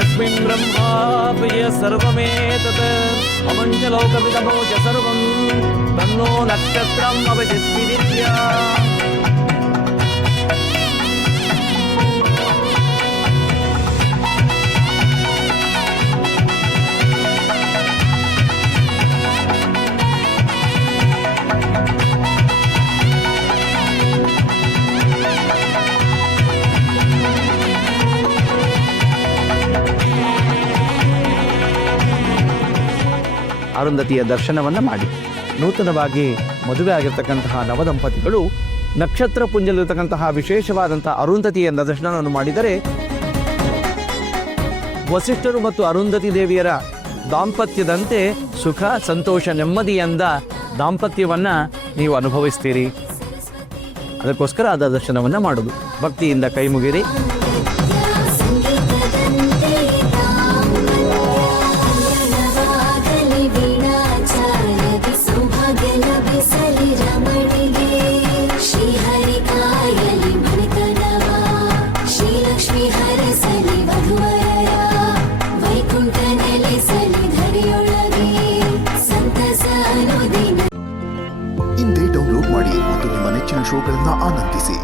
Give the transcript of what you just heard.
यस्मिन् ब्रह्माप्रिय सर्वमेतत् अमञ्चलोकमिदमो च सर्वं तन्नो नक्षत्रम् अभिजित्विदित्या ಅರುಂಧತಿಯ ದರ್ಶನವನ್ನು ಮಾಡಿ. ನೂತನವಾಗಿ ಮದುವೆ ಆಗಿರ್ತಕ್ಕಂತಹ ನವದಂಪತಿಗಳು ನಕ್ಷತ್ರ ಪುಂಜದಲ್ಲಿರತಕ್ಕಂತಹ ವಿಶೇಷವಾದಂತಹ ಅರುಂಧತಿಯ ದರ್ಶನವನ್ನು ಮಾಡಿದರೆ ವಸಿಷ್ಠರು ಮತ್ತು ಅರುಂಧತಿ ದೇವಿಯರ ದಾಂಪತ್ಯದಂತೆ ಸುಖ ಸಂತೋಷ ನೆಮ್ಮದಿಯಿಂದ ದಾಂಪತ್ಯವನ್ನು ನೀವು ಅನುಭವಿಸ್ತೀರಿ. ಅದಕ್ಕೋಸ್ಕರ ಆದ ದರ್ಶನವನ್ನು ಮಾಡೋದು. ಭಕ್ತಿಯಿಂದ ಕೈ ಮುಗಿರಿ. ಇಂದೇ ಡೌನ್ಲೋಡ್ ಮಾಡಿ ಮತ್ತು ನಿಮ್ಮ ನೆಚ್ಚಿನ ಶೋಗಳನ್ನು ಆನಂದಿಸಿ.